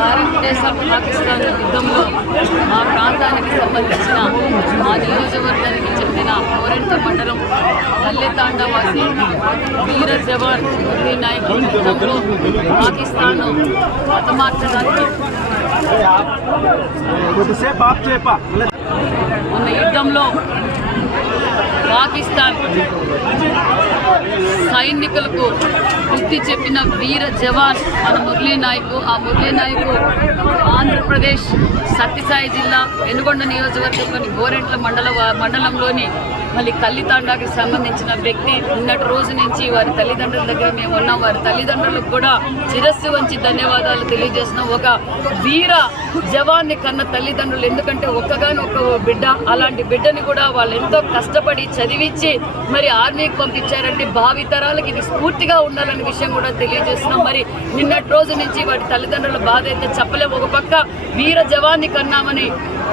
భారతదేశం పాకిస్తాన్ యుద్ధంలో మా ప్రాంతానికి సంబంధించిన మా నియోజకవర్గానికి చెందిన కోరంట మండలం తల్లెతాండవాసి వీర జవాన్ మురళీ నాయక్ యుద్ధంలో పాకిస్తాన్ చేయపా ఉన్న యుద్ధంలో పాకిస్తాన్ సైనికులకు బుద్ధి చెప్పిన వీర జవాన్ మన మురళీ నాయకు ఆ మురళీ నాయకు ఆంధ్రప్రదేశ్ సత్యసాయి జిల్లా వెనుగొండ నియోజకవర్గంలోని గోరెంట్ల మండల మండలంలోని మళ్ళీ కల్లితాండాకి సంబంధించిన వ్యక్తి నిన్నటి రోజు నుంచి వారి తల్లిదండ్రుల దగ్గర మేము ఉన్నాం. వారి తల్లిదండ్రులకు కూడా శిరస్సు వంచి ధన్యవాదాలు తెలియజేస్తున్నాం. ఒక వీర జవాన్ని కన్న తల్లిదండ్రులు ఎందుకంటే ఒక్కగాని ఒక బిడ్డ అలాంటి బిడ్డని కూడా వాళ్ళు ఎంతో కష్టపడి చదివించి మరి ఆర్మీకి పంపించారంటే భావితరాలకు ఇది స్ఫూర్తిగా ఉండాలనే విషయం కూడా తెలియజేస్తున్నాం. మరి నిన్నటి రోజు నుంచి వాటి తల్లిదండ్రుల బాధ అయితే చెప్పలేము. ఒక పక్క వీర జవాన్ని కన్నామని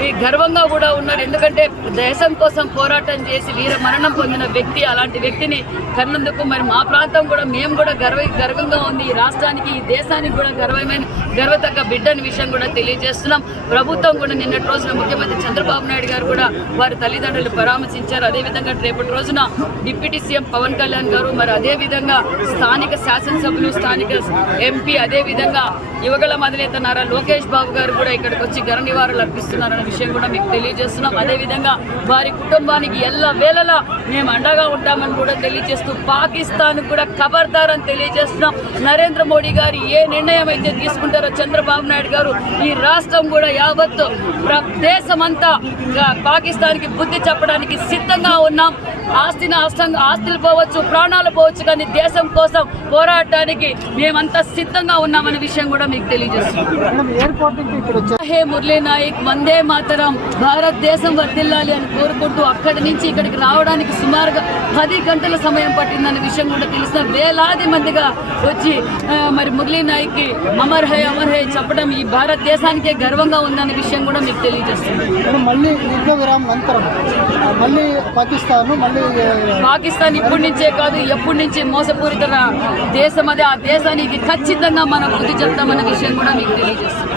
ఈ గర్వంగా కూడా ఉన్నారు. ఎందుకంటే దేశం కోసం పోరాటం చేసి వీర మరణం పొందిన వ్యక్తి అలాంటి వ్యక్తిని కన్నందుకు మరి మా ప్రాంతం కూడా మేము కూడా గర్వ గర్వంగా ఉంది. ఈ రాష్ట్రానికి ఈ దేశానికి కూడా గర్వమైన గర్వతగ్గ బిడ్డని విషయం కూడా తెలియజేస్తున్నాం. ప్రభుత్వం కూడా నిన్నటి రోజున ముఖ్యమంత్రి చంద్రబాబు నాయుడు గారు కూడా వారి తల్లిదండ్రులు పరామర్శించారు. అదేవిధంగా రేపటి రోజున డిప్యూటీ సీఎం పవన్ కళ్యాణ్ గారు మరి అదేవిధంగా స్థానిక శాసనసభ్యులు స్థానిక ఎంపీ అదేవిధంగా యువగల అధినేత నారా లోకేష్ బాబు గారు కూడా ఇక్కడికి వచ్చి ఘన నివారణలు అర్పిస్తున్నారని విషయం కూడా మీకు తెలియజేస్తున్నాం. అదేవిధంగా వారి కుటుంబానికి ఎల్ల వేళలా మేము అండగా ఉంటామని కూడా తెలియజేస్తూ పాకిస్తాన్ కూడా ఖబర్దార్ అని తెలియజేస్తున్నాం. నరేంద్ర మోడీ గారు ఏ నిర్ణయం అయితే తీసుకుంటారో చంద్రబాబు నాయుడు గారు ఈ రాష్ట్రం కూడా యావత్తు దేశమంతా పాకిస్తాన్కి బుద్ధి చెప్పడానికి సిద్ధంగా ఉన్నాం. ఆస్తిని ఆస్తంగా ఆస్తులు పోవచ్చు ప్రాణాలు పోవచ్చు కానీ దేశం కోసం పోరాటానికి మేమంతా సిద్ధంగా ఉన్నామనే విషయం కూడా మీకు తెలియజేస్తున్నాం. హే మురళీ నాయక్ వందే మాతరం. భారతదేశం వర్దిల్లాలి అని కోరుకుంటూ అక్కడి నుంచి ఇక్కడికి రావడానికి సుమారుగా పది గంటల సమయం పట్టిందన్న విషయం కూడా తెలిసిన వేలాది మందిగా వచ్చి మరి మురళీ నాయక్కి అమర్ హై అమర్ హై చెప్పడం ఈ భారతదేశానికే గర్వంగా ఉందన్న విషయం కూడా మీకు తెలియజేస్తుంది మళ్ళీ యుద్ధ విరామం అనంతరం ఆ, మళ్ళీ పాకిస్తాన్ మళ్ళీ పాకిస్తాన్ ఇప్పటి నుంచే కాదు ఎప్పటి నుంచి మోసపూరిత దేశం అదే ఆ దేశానికి ఖచ్చితంగా మనం బుద్ధి చెప్తామన్న విషయం కూడా మీకు తెలియజేస్తుంది